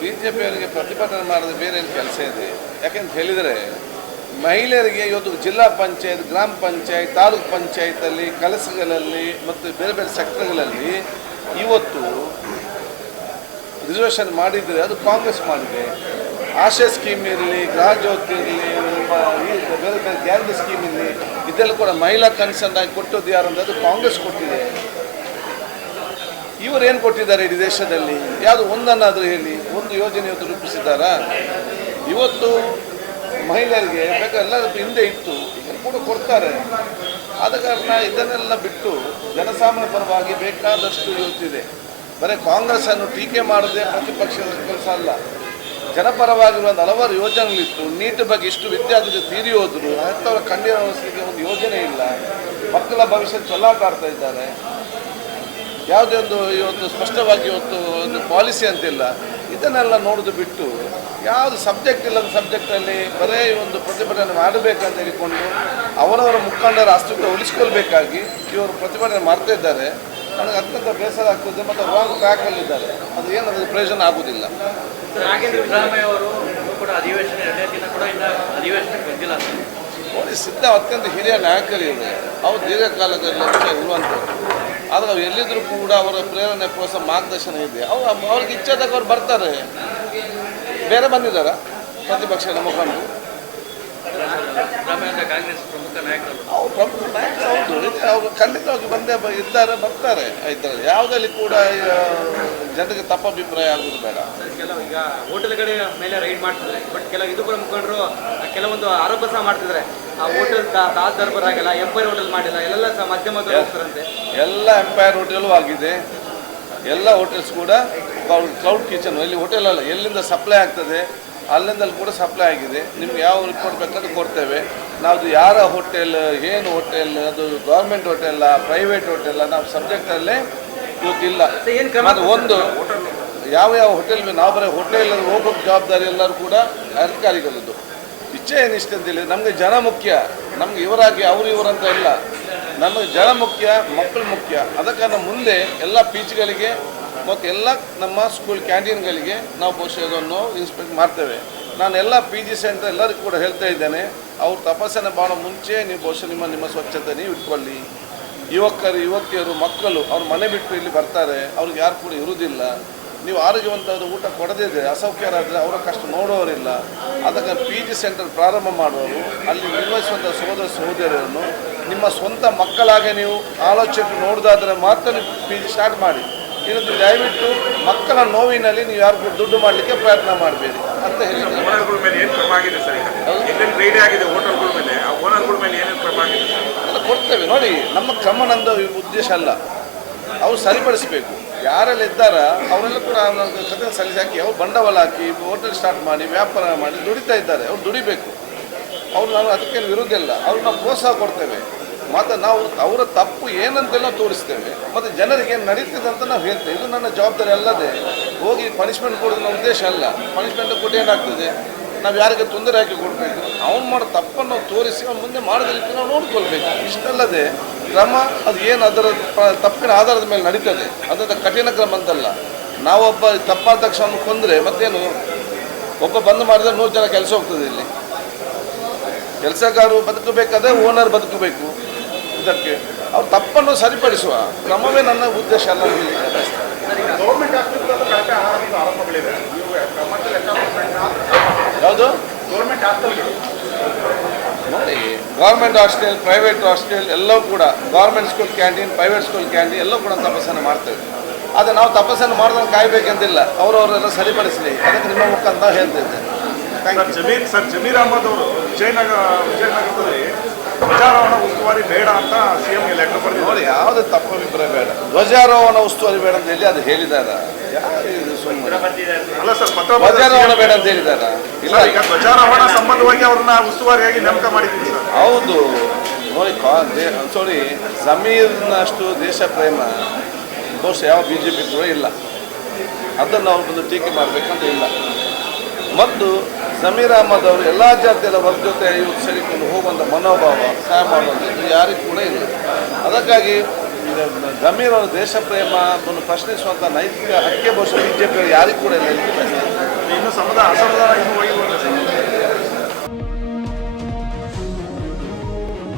BJP ಅವರಿಗೆ ಪ್ರತಿಭಟನೆ ಮಾಡೋದು ಬೇರೆ ಏನು ಕೆಲಸ ಇದೆ. ಯಾಕೆಂತ ಹೇಳಿದರೆ ಮಹಿಳೆಯರಿಗೆ ಇವತ್ತು ಜಿಲ್ಲಾ ಪಂಚಾಯತ್, ಗ್ರಾಮ ಪಂಚಾಯತ್, ತಾಲೂಕು ಪಂಚಾಯತಲ್ಲಿ ಕೆಲಸಗಳಲ್ಲಿ ಮತ್ತು ಬೇರೆ ಬೇರೆ ಸೆಕ್ಟರ್ಗಳಲ್ಲಿ ಇವತ್ತು ರಿಸರ್ವೇಷನ್ ಮಾಡಿದರೆ ಅದು ಕಾಂಗ್ರೆಸ್ ಮಾಡಿದೆ. ಆಶಾ ಸ್ಕೀಮ್ ಇರಲಿ, ಗೃಹ ಜ್ಯೋತಿ ಇರಲಿ, ಬೇರೆ ಬೇರೆ ಗ್ಯಾರಂಟಿ ಸ್ಕೀಮ್ ಇರಲಿ, ಇದೆಲ್ಲ ಕೂಡ ಮಹಿಳಾ ಕನ್ಸರ್ನ್ ಆಗಿ ಕೊಟ್ಟದ್ದು ಯಾರು ಅಂದರೆ ಅದು ಕಾಂಗ್ರೆಸ್ ಕೊಟ್ಟಿದೆ. ಇವರು ಏನು ಕೊಟ್ಟಿದ್ದಾರೆ ಇಡೀ ದೇಶದಲ್ಲಿ? ಯಾವುದು ಒಂದನ್ನಾದರೂ ಹೇಳಿ, ಒಂದು ಯೋಜನೆ ಇವತ್ತು ರೂಪಿಸಿದ್ದಾರಾ? ಇವತ್ತು ಮಹಿಳೆಯರಿಗೆ ಬೇಕಾದ್ರೆ ಎಲ್ಲ ಹಿಂದೆ ಇತ್ತು, ಈಗ ಕೂಡ ಕೊಡ್ತಾರೆ. ಆದ ಕಾರಣ ಇದನ್ನೆಲ್ಲ ಬಿಟ್ಟು ಜನಸಾಮಾನ್ಯ ಪರವಾಗಿ ಬೇಕಾದಷ್ಟು ಇವತ್ತಿದೆ. ಬರೀ ಕಾಂಗ್ರೆಸ್ಸನ್ನು ಟೀಕೆ ಮಾಡದೆ ಪ್ರತಿಪಕ್ಷದ ಕೆಲಸ ಅಲ್ಲ. ಜನಪರವಾಗಿರುವ ಹಲವಾರು ಯೋಜನೆಗಳಿತ್ತು. ನೀಟ್ ಬಗ್ಗೆ ಇಷ್ಟು ವಿದ್ಯಾರ್ಥಿಗಳು ತೀರಿ ಹೋದರು, ಅಂಥವ್ರ ಕಣ್ಣಿನ ವ್ಯವಸ್ಥೆಗೆ ಒಂದು ಯೋಜನೆ ಇಲ್ಲ. ಮಕ್ಕಳ ಭವಿಷ್ಯ ಚೆಲ್ಲಾಟ ಆಡ್ತಾ ಇದ್ದಾರೆ. ಯಾವುದೇ ಒಂದು ಇವತ್ತು ಸ್ಪಷ್ಟವಾಗಿ ಇವತ್ತು ಒಂದು ಪಾಲಿಸಿ ಅಂತಿಲ್ಲ. ಇದನ್ನೆಲ್ಲ ನೋಡೋದು ಬಿಟ್ಟು ಯಾವುದು ಸಬ್ಜೆಕ್ಟ್ ಇಲ್ಲದ ಸಬ್ಜೆಕ್ಟಲ್ಲಿ ಬರೀ ಒಂದು ಪ್ರತಿಭಟನೆ ಮಾಡಬೇಕಂತ ಹೇಳಿಕೊಂಡು ಅವರವರ ಮುಖಂಡರ ಅಸ್ತಿತ್ವ ಉಳಿಸ್ಕೊಳ್ಬೇಕಾಗಿ ಇವರು ಪ್ರತಿಭಟನೆ ಮಾಡ್ತಾ ಇದ್ದಾರೆ. ನನಗೆ ಅತ್ಯಂತ ಬೇಸರ ಆಗ್ತದೆ ಮತ್ತು ರಾಂಗ್ ಟ್ರ್ಯಾಕಲ್ಲಿದ್ದಾರೆ. ಅದು ಏನದು ಪ್ರಯೋಜನ ಆಗುವುದಿಲ್ಲ. ನೋಡಿ, ಸಿದ್ಧ ಅತ್ಯಂತ ಹಿರಿಯ ನಾಯಕರು ಇವರು. ಅವರು ದೀರ್ಘಕಾಲದಲ್ಲಿ ಇರುವಂಥದ್ದು. ಆದರೆ ಅವ್ರು ಎಲ್ಲಿದ್ದರೂ ಕೂಡ ಅವರ ಪ್ರೇರಣೆ, ಪ್ರೋತ್ಸಾಹ, ಮಾರ್ಗದರ್ಶನ ಇದೆ. ಅವ್ರಿಗೆ ಇಚ್ಛೆದಾಗ ಅವ್ರು ಬರ್ತಾರೆ. ಬೇರೆ ಬಂದಿದ್ದಾರಾ ಪ್ರತಿಪಕ್ಷದ ಮುಖಂಡರು? ಅವ್ರು ಪ್ರಮುಖ ನಾಯಕರು ಹೌದು. ಅವರು ಖಂಡಿತವಾಗಿ ಬರ್ತಾರೆ. ಇದ್ದಾರೆ. ಯಾವುದಲ್ಲಿ ಕೂಡ ಜನರಿಗೆ ತಪ್ಪಭಿಪ್ರಾಯ ಆಗೋದು ಬೇಡ. ಈಗ ಹೋಟೆಲ್ಗಳ ಮೇಲೆ ರೈಡ್ ಮಾಡ್ತಿದ್ದಾರೆ. ಬಟ್ ಕೆಲವು ಇದು ಕೂಡ ಮುಖಂಡರು ಕೆಲವೊಂದು ಆರೋಪ ಸಹ ಮಾಡ್ತಿದ್ದಾರೆ. ಆ ಹೋಟೆಲ್ ತಾಜ್ ದರ್ಬಾರ್ ಆಗಿಲ್ಲ, ಎಂಪೈರ್ ಹೋಟೆಲ್ ಮಾಡಿಲ್ಲ, ಎಲ್ಲ ಸಹ ಮಧ್ಯಮದ ಹೋಗ್ತಾರಂತೆ. ಎಲ್ಲ ಎಂಪೈರ್ ಹೋಟೆಲು ಆಗಿದೆ. ಎಲ್ಲ ಹೋಟೆಲ್ಸ್ ಕೂಡ ಕ್ಲೌಡ್ ಕಿಚನ್, ಇಲ್ಲಿ ಹೋಟೆಲ್ ಅಲ್ಲ, ಎಲ್ಲಿಂದ ಸಪ್ಲೈ ಆಗ್ತದೆ ಅಲ್ಲಿಂದಲ್ಲಿ ಕೂಡ ಸಪ್ಲೈ ಆಗಿದೆ. ನಿಮ್ಗೆ ಯಾವ ರಿಪೋರ್ಟ್ ಬೇಕಾದ್ರೂ ಕೊಡ್ತೇವೆ. ನಾವು ಯಾರ ಹೋಟೆಲ್, ಏನು ಹೋಟೆಲ್, ಅದು ಗೌರ್ಮೆಂಟ್ ಹೋಟೆಲ್ಲ, ಪ್ರೈವೇಟ್ ಹೋಟೆಲ್ಲ, ನಾವು ಸಬ್ಜೆಕ್ಟಲ್ಲೇ ಇವತ್ತಿಲ್ಲ. ಮತ್ತು ಒಂದು ಯಾವ ಹೋಟೆಲ್ ನಾವು ಬರೀ ಹೋಟೆಲ್ ಹೋಗೋಕ್ಕೆ ಜವಾಬ್ದಾರಿ ಎಲ್ಲರೂ ಕೂಡ ಅಧಿಕಾರಿಗಳದ್ದು. ಇಚ್ಛೆ ಏನಿಷ್ಟ ಅಂತಿಲ್ಲ. ನಮಗೆ ಜನ ಮುಖ್ಯ. ನಮ್ಗೆ ಇವರಾಗಿ ಇವರಂತ ಇಲ್ಲ. ನಮಗೆ ಜನ ಮುಖ್ಯ, ಮಕ್ಕಳು ಮುಖ್ಯ. ಅದಕ್ಕೆ ನಮ್ಮ ಮುಂದೆ ಎಲ್ಲ ಪೀಚ್ಗಳಿಗೆ ಮತ್ತು ಎಲ್ಲ ನಮ್ಮ ಸ್ಕೂಲ್ ಕ್ಯಾಂಟೀನ್ಗಳಿಗೆ ನಾವು ಬಹುಶಃ ಇದನ್ನು ಇನ್ಸ್ಪೆಕ್ಟ್ ಮಾಡ್ತೇವೆ. ನಾನು ಎಲ್ಲ PG ಸೆಂಟರ್ ಎಲ್ಲರಿಗೂ ಕೂಡ ಹೇಳ್ತಾ ಇದ್ದೇನೆ, ಅವ್ರ ತಪಾಸಣೆ ಮಾಡೋ ಮುಂಚೆ ನೀವು ಬಹುಶಃ ನಿಮ್ಮ ಸ್ವಚ್ಛತೆ ನೀವು ಇಟ್ಕೊಳ್ಳಿ. ಯುವಕಿಯರು, ಮಕ್ಕಳು ಅವ್ರ ಮನೆ ಬಿಟ್ಟು ಇಲ್ಲಿ ಬರ್ತಾರೆ, ಅವ್ರಿಗೆ ಯಾರು ಕೂಡ ಇರುವುದಿಲ್ಲ. ನೀವು ಆರೋಗ್ಯವಂತವಾದ ಊಟ ಕೊಡದಿದ್ದರೆ, ಅಸೌಖ್ಯರಾದರೆ ಅವರ ಕಷ್ಟ ನೋಡೋರಿಲ್ಲ. ಅದಕ್ಕೆ PG ಸೆಂಟರ್ ಪ್ರಾರಂಭ ಮಾಡುವವರು ಅಲ್ಲಿ ನಿರ್ವಹಿಸುವಂಥ ಸಹೋದರರನ್ನು ನಿಮ್ಮ ಸ್ವಂತ ಮಕ್ಕಳಾಗೆ ನೀವು ಆಲೋಚನೆ ನೋಡೋದಾದರೆ ಮಾತ್ರ ನೀವು PG ಸ್ಟಾರ್ಟ್ ಮಾಡಿ. ಇದನ್ನು ದಯವಿಟ್ಟು ಮಕ್ಕಳ ನೋವಿನಲ್ಲಿ ನೀವು ಯಾರಿಗೂ ದುಡ್ಡು ಮಾಡಲಿಕ್ಕೆ ಪ್ರಯತ್ನ ಮಾಡಬೇಡಿ ಅಂತ ಹೇಳಿ ಎಲ್ಲ ಕೊಡ್ತೇವೆ. ನೋಡಿ, ನಮ್ಮ ಕ್ರಮ ನಂದು ಉದ್ದೇಶ ಅಲ್ಲ. ಅವ್ರು ಸರಿಪಡಿಸಬೇಕು. ಯಾರೆಲ್ಲ ಇದ್ದಾರ ಅವರೆಲ್ಲ ಕೂಡ ಕಥೆ ಸಲ್ಲಿಸಿ ಹಾಕಿ ಅವ್ರು ಬಂಡವಾಳ ಹಾಕಿ ಹೋಟೆಲ್ ಸ್ಟಾರ್ಟ್ ಮಾಡಿ ವ್ಯಾಪಾರ ಮಾಡಿ ದುಡಿತಾ ಇದ್ದಾರೆ. ಅವ್ರು ದುಡಿಬೇಕು. ಅವ್ರು ನಾವು ಅದಕ್ಕೆ ವಿರುದ್ಧ ಇಲ್ಲ. ಅವ್ರು ನಾವು ಪ್ರೋತ್ಸಾಹ ಕೊಡ್ತೇವೆ. ಮತ್ತು ನಾವು ಅವರ ತಪ್ಪು ಏನಂತೆಲ್ಲ ತೋರಿಸ್ತೇವೆ. ಮತ್ತು ಜನರಿಗೆ ಏನು ನಡೀತಿದೆ ಅಂತ ನಾವು ಹೇಳ್ತೇವೆ. ಇದು ನನ್ನ ಜವಾಬ್ದಾರಿ ಅಲ್ಲದೆ ಹೋಗಿ ಪನಿಷ್ಮೆಂಟ್ ಕೊಡೋದು ನಮ್ಮ ಉದ್ದೇಶ ಅಲ್ಲ. ಪನಿಷ್ಮೆಂಟ್ ಕೊಟ್ಟು ಏನಾಗ್ತದೆ, ನಾವು ಯಾರಿಗೆ ತೊಂದರೆ ಹಾಕಿ ಕೊಡಬೇಕು. ಅವ್ನು ಮಾಡೋ ತಪ್ಪನ್ನು ನಾವು ತೋರಿಸಿ ಅವ್ನು ಮುಂದೆ ಮಾಡೋದ ರೀತಿ ನಾವು ನೋಡ್ಕೊಳ್ಬೇಕು. ಇಷ್ಟಲ್ಲದೆ ಕ್ರಮ ಅದು ಏನು ಅದರ ತಪ್ಪಿನ ಆಧಾರದ ಮೇಲೆ ನಡೀತದೆ. ಅದರ ಕಠಿಣ ಕ್ರಮ ಅಂತಲ್ಲ. ನಾವೊಬ್ಬ ತಪ್ಪಾದ ತಕ್ಷಣ ಕೊಂದರೆ ಮತ್ತೇನು, ಒಬ್ಬ ಬಂದು ಮಾಡಿದ್ರೆ 100 ಜನ ಕೆಲಸ ಹೋಗ್ತದೆ. ಇಲ್ಲಿ ಕೆಲಸಗಾರರು ಬದುಕಬೇಕಾದ್ರೆ ಓನರ್ ಬದುಕಬೇಕು. ಇದಕ್ಕೆ ಅವ್ರು ತಪ್ಪನ್ನು ಸರಿಪಡಿಸುವ ಕ್ರಮವೇ ನನ್ನ ಉದ್ದೇಶ ಅಲ್ಲ. ಯಾವುದು ನೋಡಿ, ಗೌರ್ಮೆಂಟ್ ಹಾಸ್ಟೆಲ್, ಪ್ರೈವೇಟ್ ಹಾಸ್ಟೆಲ್ ಎಲ್ಲವೂ ಕೂಡ, government school canteen, private school canteen ಎಲ್ಲವೂ ಕೂಡ ತಪಾಸಣೆ ಮಾಡ್ತೇವೆ. ಆದರೆ ನಾವು ತಪಾಸಣೆ ಮಾಡಿದ್ರೆ ಕಾಯಬೇಕಂತಿಲ್ಲ. ಅವರವರೆಲ್ಲ ಸರಿಪಡಿಸಲಿ. ಅದಕ್ಕೆ ನಿಮ್ಮ ಮುಖಾಂತರ ಹೇಳ್ತಿದ್ದೆ. ಜಮೀರ್ ಅಹಮದ್ ಅವರು ವಿಜಯನಗರದಲ್ಲಿ ಧ್ವಜಾರೋಹಣ ಉಸ್ತುವಾರಿ ಬೇಡ ಅಂತ CM ಲೆಟರ್ ಬರೆದು ನೋಡಿ, ಯಾವುದೇ ತಪ್ಪು ಅಭಿಪ್ರಾಯ ಬೇಡ. ಧ್ವಜಾರೋಹಣ ಉಸ್ತುವಾರಿ ಬೇಡ ಅಂತ ಹೇಳಿ ಅದು ಹೇಳಿದಾರ? ಅಲ್ಲ ಸರ್, ಧ್ವಜಾರೋಹಣ ಬೇಡ ಅಂತ ಹೇಳಿದಾರ? ಇಲ್ಲ, ಈಗ ಧ್ವಜಾರೋಹಣ ಸಂಬಂಧವಾಗಿ ಅವ್ರನ್ನ ಉಸ್ತುವಾರಿಯಾಗಿ ನೇಮಕ ಮಾಡಿದ್ದೀವಿ ಸರ್. ಹೌದು. ನೋಡಿ, ಜಮೀರ್ನಷ್ಟು ದೇಶ ಪ್ರೇಮ ಬಹುಶಃ ಯಾವ BJP ಕೂಡ ಇಲ್ಲ. ಅದನ್ನು ಅವ್ರು ಬಂದು ಟೀಕೆ ಮಾಡಬೇಕಂತ ಇಲ್ಲ. ಮತ್ತು ಜಮೀರ್ ಅಹಮದ್ ಅವರು ಎಲ್ಲ ಜಾತಿಯ ವರ್ಗ ಜೊತೆ ಇವತ್ತು ಸೇರಿಕೊಂಡು ಹೋಗುವಂಥ ಮನೋಭಾವ, ಸಹಾಯ ಮಾಡುವಂಥದ್ದು ಯಾರಿಗೂ ಕೂಡ ಇಲ್ಲ. ಅದಕ್ಕಾಗಿ ಜಮೀರ್ ಅವರ ದೇಶ ಪ್ರೇಮವನ್ನು ಪ್ರಶ್ನಿಸುವಂಥ ನೈತಿಕ ಹಕ್ಕೆ ಬಹುಶಃ BJP ಯಾರಿಗೂ ಕೂಡ ಇಲ್ಲ.